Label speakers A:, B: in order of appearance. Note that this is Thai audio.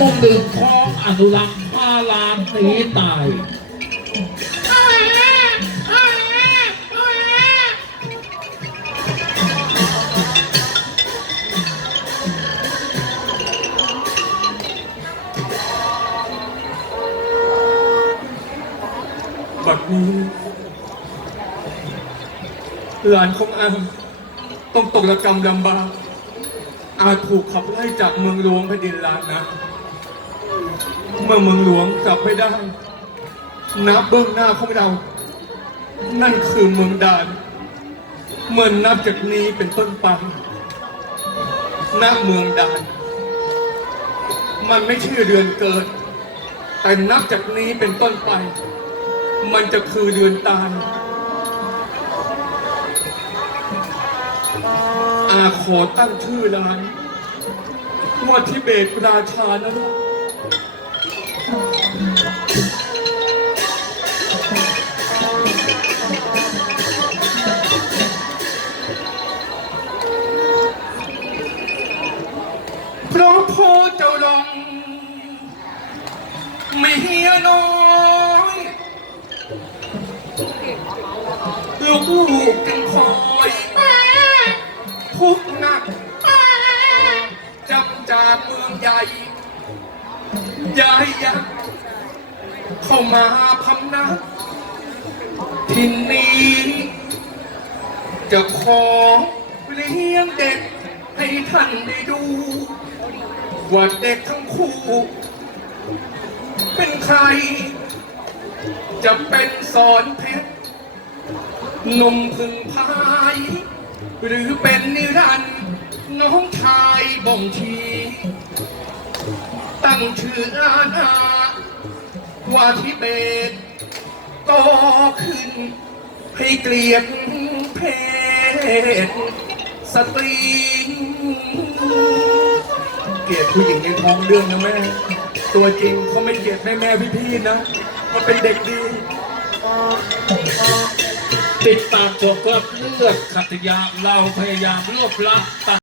A: ต้องดื่มท้องอนุรักษ์พาลามหนีตาย
B: บัดนี้หลานของอาต้องตกระกรรมลำบากอาจถูกขับไล่จากเมืองหลวงแผ่นดินลานนะ เมื่อเมืองหลวงจับไม่ได้ นับเบื้องหน้าของเรา นั่นคือเมืองดาน เมื่อนับจากนี้เป็นต้นไปหน้าเมืองดาน มันไม่ใช่เดือนเกิด แต่นับจากนี้เป็นต้นไป มันจะคือเดือนตายอาขอตั้งชื่อร้านว่าทิเบตราชานะลูก พราะพ่อเจ้าลงไม่เฮียน้อยลูกจึงคอยทุกข์หนักจำจากเมืองใหญ่ยายยักษ์เข้ามาพำนักที่นี้จะขอเลี้ยงเด็ก ให้ท่านได้ดู ว่าเด็กทั้งคู่ เป็นใคร จะเป็นสอนเพชรหนุ่มพึงพาย หรือเป็นนิรันดร์น้องชายบ่งทีตั้งชื่ออาณาว่าทิเบตโตขึ้นให้เกลียดเพศ สตรี เกลียดผู้หญิงในท้องเรื่องนะแม่ ตัวจริงเขาไม่เกลียดแม่แม่พี่พี่ๆนะเขาเป็นเด็กดี
A: ติดตามชมครับเลือดขัตยาเราพยายามรวบลัด